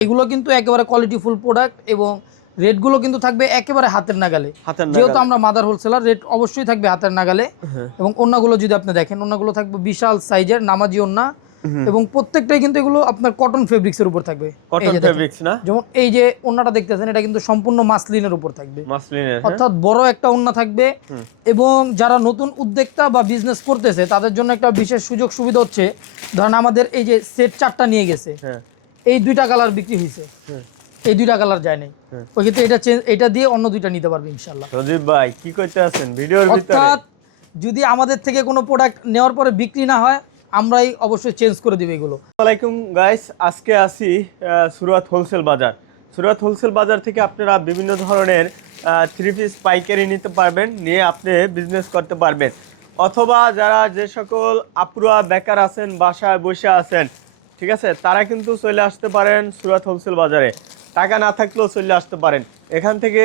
এগুলো কিন্তু একেবারে কোয়ালিটি ফুল প্রোডাক্ট এবং রেটগুলো কিন্তু থাকবে একেবারে হাতের নাগালে। যেহেতু আমরা মাদার হোলসেলার রেট অবশ্যই থাকবে হাতের নাগালে হ্যাঁ। এবং অন্যগুলো যদি আপনি দেখেন অন্যগুলো থাকবে বিশাল সাইজের নামাজি ওন্না এবং প্রত্যেকটাই কিন্তু এগুলো আপনার কটন ফেব্রিক্সের উপর থাকবে। কটন ফেব্রিক্স না? যেমন এই যে ওন্নাটা দেখতেছেন এটা কিন্তু সম্পূর্ণ মাসলিনের উপর থাকবে। মাসলিনের হ্যাঁ? অর্থাৎ বড় একটা ওন্না থাকবে এবং যারা নতুন উদ্যোক্তা বা বিজনেস করতেছে তাদের জন্য একটা বিশেষ সুযোগ সুবিধা হচ্ছে ধরেন আমাদের এই যে সেট চারটা নিয়ে গেছে। হ্যাঁ। এই দুইটা কালার বিক্রি হয়েছে হ্যাঁ। এই দুইটা কালার যায় নাই। ওই ক্ষেত্রে এটা চেঞ্জ এটা দিয়ে অন্য দুইটা নিতে পারবে ইনশাল্লাহ সজীব ভাই কি করতে আছেন? ভিডিওর ভিতরে। অর্থাৎ যদি আমাদের থেকে কোনো প্রোডাক্ট নেওয়ার পরে বিক্রি না হয় আমরাই অবশ্যই চেঞ্জ করে দিব এগুলো। আসসালামাইকুম গাইস আজকে আসি সুরাত হোলসেল বাজার। সুরাত হোলসেল বাজার থেকে আপনারা বিভিন্ন ধরনের থ্রি পিস পাইকারি নিতে পারবেন নিয়ে আপনি বিজনেস করতে পারবেন। অথবা যারা যে সকল আপুরা বেকার আছেন বাসায় বসে আছেন ঠিক আছে? তারা কিন্তু চলে আসতে পারেন সুরাত হোলসেল বাজারে। টাকা না থাকলেও চলে আসতে পারেন। এখান থেকে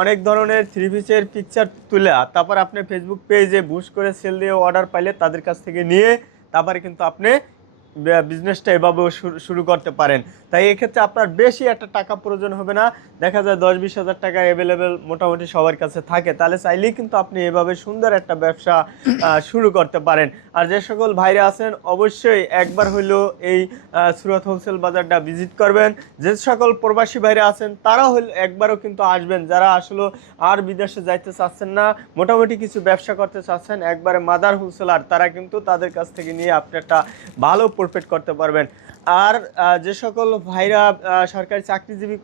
অনেক ধরনের থ্রি পিসের পিকচার তুলে তারপর আপনি ফেসবুক পেজে বুশ করে সেল দিয়ে অর্ডার পাইলে তাদের কাছ থেকে নিয়ে, তারপরে কিন্তু আপনি বিজনেসটা এভাবেও শুরু- করতে পারেন। তাই এক্ষেত্রে আপনার বেশি একটা টাকা প্রয়োজন হবে না। দেখা যায় দশ বিশ হাজার টাকা অ্যাভেলেবেল মোটামুটি সবার কাছে থাকে। তাহলে চাইলেই কিন্তু আপনি এভাবে সুন্দর একটা ব্যবসা শুরু করতে পারেন। আর যে সকল ভাইরা আছেন, অবশ্যই একবার হইলেও এই সুরত হোলসেল বাজারটা ভিজিট করবেন। যে সকল প্রবাসী ভাইরা আছেন, তারা হইল, একবারও কিন্তু আসবেন। যারা আসলে আর বিদেশে যাইতে চাচ্ছেন না, মোটামুটি কিছু ব্যবসা করতে চাচ্ছেন, একবারে মাদার হোলসেলার তারা কিন্তু তাদের কাছ থেকে নিয়ে আপনি একটা ভালো প্রফিট করতে পারবেন। আর যে সকল ভাইরা সরকারি চাকরিজীবী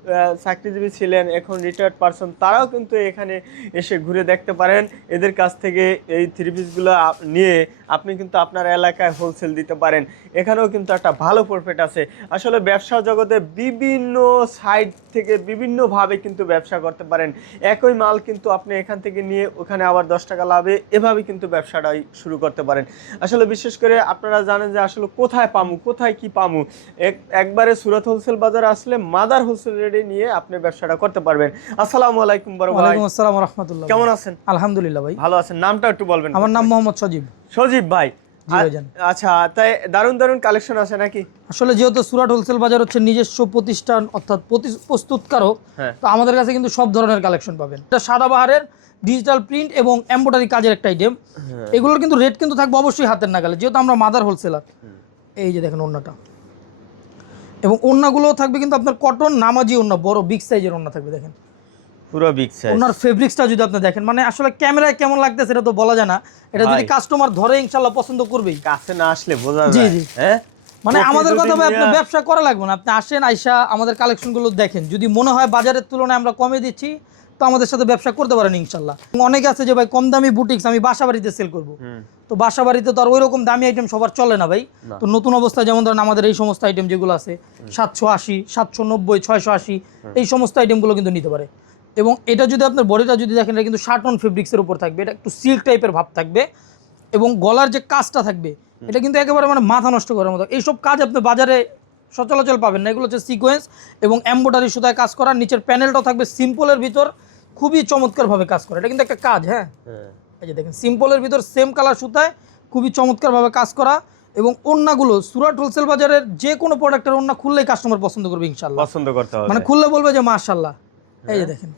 চাকরিজীবী ছিলেন, এখন রিটায়ার্ড পারসন তারাও কিন্তু এখানে এসে ঘুরে দেখতে পারেন। এদের কাছ থেকে এই থ্রি পিসগুলো নিয়ে আপনি কিন্তু আপনার এলাকায় হোলসেল দিতে পারেন। এখানেও কিন্তু একটা ভালো প্রফিট আছে। আসলে ব্যবসা জগতে বিভিন্ন সাইড থেকে বিভিন্নভাবে কিন্তু ব্যবসা করতে পারেন। একই মাল কিন্তু আপনি এখান থেকে নিয়ে ওখানে আবার দশ টাকা লাভে এভাবে কিন্তু ব্যবসাটাই শুরু করতে পারেন। আসলে বিশেষ করে আপনারা জানেন যে আসলে কোথায় পামু? কোথায় কি পামু? একবারে সুরত হোলসেল বাজার আসলে মাদার হোলসেল রেটে নিয়ে আপনি ব্যবসাটা করতে পারবেন। আসসালামু আলাইকুম বড় ভাই। আসসালাম রহমতুল্লাহ কেমন আছেন? আলহামদুলিল্লাহ ভাই। ভালো আছেন? নামটা একটু বলবেন। আমার নাম মোহাম্মদ সজীব। সজীব ভাই। আচ্ছা তাই দারুণ দারুণ কালেকশন আছে নাকি? আসলে যেহেতু সুরাট হোলসেল বাজার হচ্ছে নিজস্ব প্রতিষ্ঠান অর্থাৎ প্রস্তুতকারক হ্যাঁ। তো আমাদের কাছে কিন্তু সব ধরনের কালেকশন পাবেন। এটা সাদাবাহারের ডিজিটাল প্রিন্ট এবং এমব্রয়ডারি কাজের একটা আইটেম হ্যাঁ। এগুলোর কিন্তু রেট কিন্তু থাকবে অবশ্যই হাতের নাগালে যেহেতু আমরা মাদার হোলসেলার। এই যে দেখেন ওন্নাটা এবং ওন্নাগুলো থাকবে কিন্তু আপনার কটন নামাজি ওন্না বড় বিগ সাইজের ওন্না থাকবে দেখেন। পুরো বিগ সাইজ ওনার ফেব্রিক্সটা যদি আপনি দেখেন মানে আসলে ক্যামেরায় কেমন লাগতেছে সেটা তো বলা যায় না। এটা যদি কাস্টমার ধরে ইনশাল্লাহ পছন্দ করবেই। কাছে না আসলে বোঝা যায়। জি। হ্যাঁ? মানে আমাদের কথা ভাই আপনার ব্যবসা করা লাগবে না। আপনি আসেন আইসা আমাদের কালেকশনগুলো দেখেন। যদি মনে হয় বাজারের তুলনায় আমরা কমে দিচ্ছি তো আমাদের সাথে ব্যবসা করতে পারেন ইনশাল্লাহ। অনেকে আছে যে ভাই কম দামি বুটিক্স আমি বাসা বাড়িতে সেল করব। তো বাসা বাড়িতে তো আর ওই রকম দামি আইটেম সবার চলে না ভাই। তো নতুন অবস্থায় যেমন ধরেন আমাদের এই সমস্ত আইটেম যেগুলো আছে সাতশো আশি সাতশো নব্বই ছয়শো আশি এই সমস্ত আইটেমগুলো কিন্তু নিতে পারে। এবং এটা যদি আপনার বডিটা যদি দেখেন এটা কিন্তু শার্ট অন ফেব্রিক্সের উপর থাকবে এটা একটু সিল্ক টাইপের ভাব থাকবে। এবং গলার যে কাজটা থাকবে এটা কিন্তু একেবারে মানে মাথা নষ্ট করার মতো। এইসব কাজ আপনি বাজারে সচলাচল পাবেন না। এগুলো হচ্ছে সিকোয়েন্স এবং এম্বোডারি সুতায় কাজ করা। নিচের প্যানেলটাও থাকবে সিম্পলের ভিতর। খুবই চমৎকারভাবে কাজ করা। এটা কিন্তু একটা কাজ হ্যাঁ? হ্যাঁ। এই যে দেখেন সিম্পলের ভিতর সেম কালার সুতায় খুবই চমৎকারভাবে কাজ করা এবং ওন্নাগুলো সুরাট হোলসেল বাজারের যে কোনো প্রোডাক্টের ওন্না খুললেই কাস্টমার পছন্দ করবে ইনশাল্লাহ পছন্দ করতে হবে। মানে খুললে বলবে যে মাশাল্লাহ এই যে দেখেন।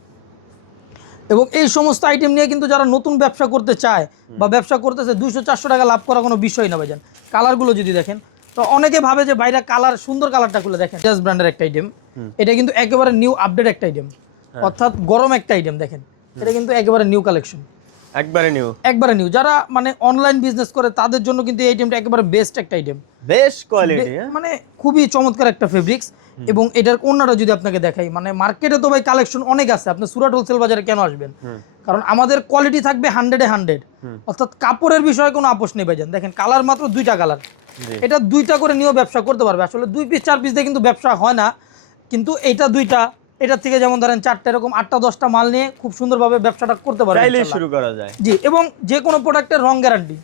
এবং এই সমস্ত আইটেম নিয়ে কিন্তু যারা নতুন ব্যবসা করতে চায় বা ব্যবসা করতেছে দুইশো চারশো টাকা লাভ করা কোনো বিষয় না ভাইজান। কালারগুলো যদি দেখেন তো অনেকে ভাবে যে বাইরে কালার সুন্দর কালারটা খুলে দেখেন। জাস ব্র্যান্ডের একটা আইটেম এটা কিন্তু একেবারে নিউ আপডেট একটা আইটেম অর্থাৎ গরম একটা আইটেম দেখেন। এটা কিন্তু একেবারে নিউ কালেকশন একবারে নিউ একবারে নিউ যারা মানে অনলাইন বিজনেস করে তাদের জন্য কিন্তু এই আইটেমটা একেবারে বেস্ট একটা আইটেম বেশ কোয়ালিটি মানে খুবই চমৎকার একটা ফেব্রিক্স এবং এটার অন্যটা যদি আপনাকে দেখাই মানে মার্কেটে তো ভাই কালেকশন অনেক আছে। আপনি সুরাট হোলসেল বাজারে কেন আসবেন? কারণ আমাদের কোয়ালিটি থাকবে হান্ড্রেডে হান্ড্রেড অর্থাৎ কাপড়ের বিষয়ে কোনো আপোষ নেই ভাইজান। দেখেন কালার মাত্র দুইটা কালার। এটা দুইটা করে নিয়েও ব্যবসা করতে পারবে। আসলে দুই পিস চার পিস দিয়ে কিন্তু ব্যবসা হয় না। কিন্তু এটা দুইটা এটা থেকে যেমন ধরেন চারটা এরকম আটটা দশটা মাল নিয়ে খুব সুন্দরভাবে ব্যবসাটা করতে পারবে শুরু করা যায়। জি এবং যে কোনো প্রোডাক্টের রং গ্যারান্টি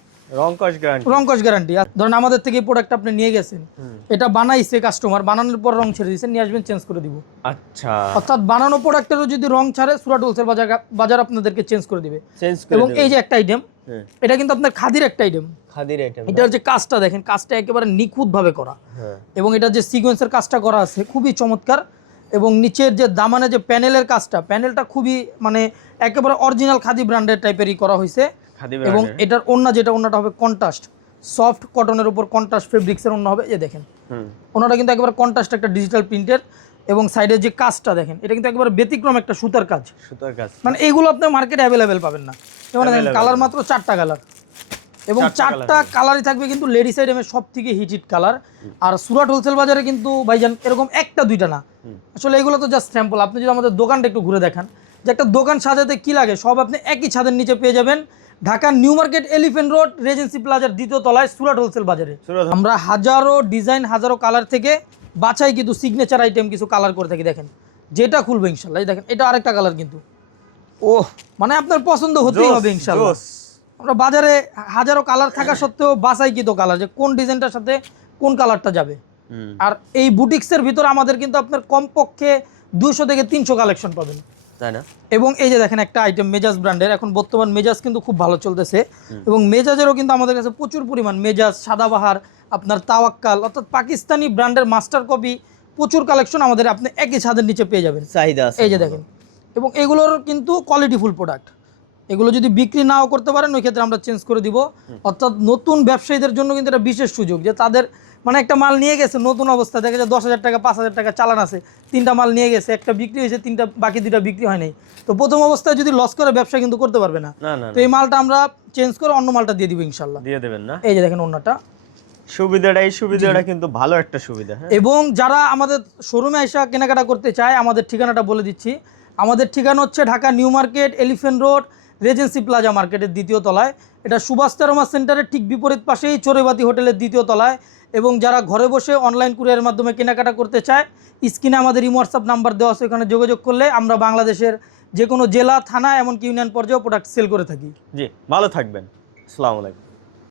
গ্যারান্টি রংকশ গ্যারান্টি ধরেন আমাদের থেকে প্রোডাক্ট আপনি নিয়ে গেছেন এটা বানাইছে কাস্টমার বানানোর পর রং ছেড়ে দিয়েছেন নিয়ে আসবেন চেঞ্জ করে দিব। আচ্ছা। অর্থাৎ বানানো প্রোডাক্টেরও যদি রং ছাড়ে সুরাট হোলসেল বাজার বাজার আপনাদেরকে চেঞ্জ করে দিবে। এবং এই যে একটা আইটেম হ্যাঁ। এটা কিন্তু আপনার খাদির একটা আইটেম খাদির আইটেম এটার যে কাজটা দেখেন কাজটা একেবারে নিখুঁতভাবে করা। হ্যাঁ। এবং এটা যে সিকোয়েন্সের কাজটা করা আছে খুবই চমৎকার। এবং নিচের যে দামানে যে প্যানেলের কাজটা প্যানেলটা খুবই মানে একেবারে অরিজিনাল খাদি ব্র্যান্ডের টাইপেরই করা হয়েছে এবং এটার ওন্না যেটা ওন্নাটা হবে কন্ট্রাস্ট সফট কটনের উপর কন্ট্রাস্ট ফেব্রিক্সের ওন্না হবে এই দেখেন। ওনাটা কিন্তু একেবারে কন্ট্রাস্ট একটা ডিজিটাল প্রিন্টের এবং সাইডের যে কাজটা দেখেন এটা কিন্তু একেবারে ব্যতিক্রম একটা সুতার কাজ। সুতার কাজ। মানে এইগুলো আপনার মার্কেটে অ্যাভেলেবেল পাবেন না। যেমন দেখেন কালার মাত্র চারটা কালার এবং চারটা চারটা কালারই থাকবে কিন্তু লেডিস আইটেমের সব থেকে হিট হিট কালার আর সুরাট হোলসেল বাজারে কিন্তু ভাইজান এরকম একটা দুইটা না। আসলে এগুলো তো জাস্ট স্যাম্পল আপনি যদি আমাদের দোকানটা একটু ঘুরে দেখান যে একটা দোকান সাজাতে কি লাগে সব আপনি একই ছাদের নিচে পেয়ে যাবেন। Dhaka New Market Elephant Road Regency প্লাজার দ্বিতীয় তলায় সুরাট হোলসেল বাজারে। আমরা হাজারো ডিজাইন হাজারো কালার থেকে বাছাই কিন্তু সিগনেচার আইটেম কিছু কালার করে থাকি দেখেন। যেটা খুলবে ইনশাল্লাহ দেখেন এটা আরেকটা কালার কিন্তু। ও মানে আপনার পছন্দ হতেই হবে ইনশাল্লাহ। আমরা বাজারে হাজারো কালার থাকা সত্ত্বেও বাছাই কিন্তু কালার যে কোন ডিজাইনটার সাথে কোন কালারটা যাবে। আর এই বুটিক্সের ভিতর আমাদের কিন্তু আপনার কমপক্ষে দুশো থেকে তিনশো কালেকশন পাবেন। তাই না? এবং এই যে দেখেন একটা আইটেম মেজাজ ব্র্যান্ডের এখন বর্তমান মেজাজ কিন্তু খুব ভালো চলতেছে। এবং মেজাজেরও কিন্তু আমাদের কাছে প্রচুর পরিমাণ মেজাজ সাদাবাহার আপনার তাওয়াক্কাল অর্থাৎ পাকিস্তানি ব্র্যান্ডের মাস্টার কপি প্রচুর কালেকশন আমাদের আপনি একই ছাদের নিচে পেয়ে যাবেন। চাহিদা এই যে দেখেন। এবং এগুলোর কিন্তু কোয়ালিটিফুল প্রোডাক্ট এগুলো যদি বিক্রি নাও করতে পারেন ওই ক্ষেত্রে আমরা চেঞ্জ করে দিব। অর্থাৎ নতুন ব্যবসায়ীদের জন্য কিন্তু এটা বিশেষ সুযোগ যে তাদের মানে একটা মাল নিয়ে গেছে নতুন অবস্থা দেখে যে দশ হাজার টাকা পাঁচ হাজার টাকা চালান আছে তিনটা মাল নিয়ে গেছে একটা বিক্রি হয়েছে তিনটা বাকি দুটা বিক্রি হয় নাই। তো প্রথম অবস্থায় যদি লস করে ব্যবসা কিন্তু করতে পারবে না। তো এই মালটা আমরা চেঞ্জ করে অন্য মালটা দিয়ে দিব ইনশাল্লাহ দিয়ে দেবেন না? এই যে দেখেন অন্যটা সুবিধাটা এই সুবিধাটা কিন্তু ভালো একটা সুবিধা হ্যাঁ। এবং যারা আমাদের শোরুমে এসে কেনাকাটা করতে চায় আমাদের ঠিকানাটা বলে দিচ্ছি। আমাদের ঠিকানা হচ্ছে Dhaka New Market Elephant Road Regency Plaza মার্কেটের দ্বিতীয় তলায়। এটা সুভাষ তেরোমা সেন্টারের ঠিক বিপরীত পাশেই চোরেবাতি হোটেলের দ্বিতীয় তলায় এবং যারা ঘরে বসে অনলাইন কুরিয়ারের মাধ্যমে কেনাকাটা করতে চায় স্ক্রিনে আমাদের হোয়াটসঅ্যাপ নাম্বার দেওয়া আছে, ওখানে যোগাযোগ করলে আমরা বাংলাদেশের যে কোনো জেলা, থানা, এমনকি ইউনিয়ন পর্যায়েও প্রোডাক্ট সেল করে থাকি। জি, ভালো থাকবেন। আসসালামু আলাইকুম।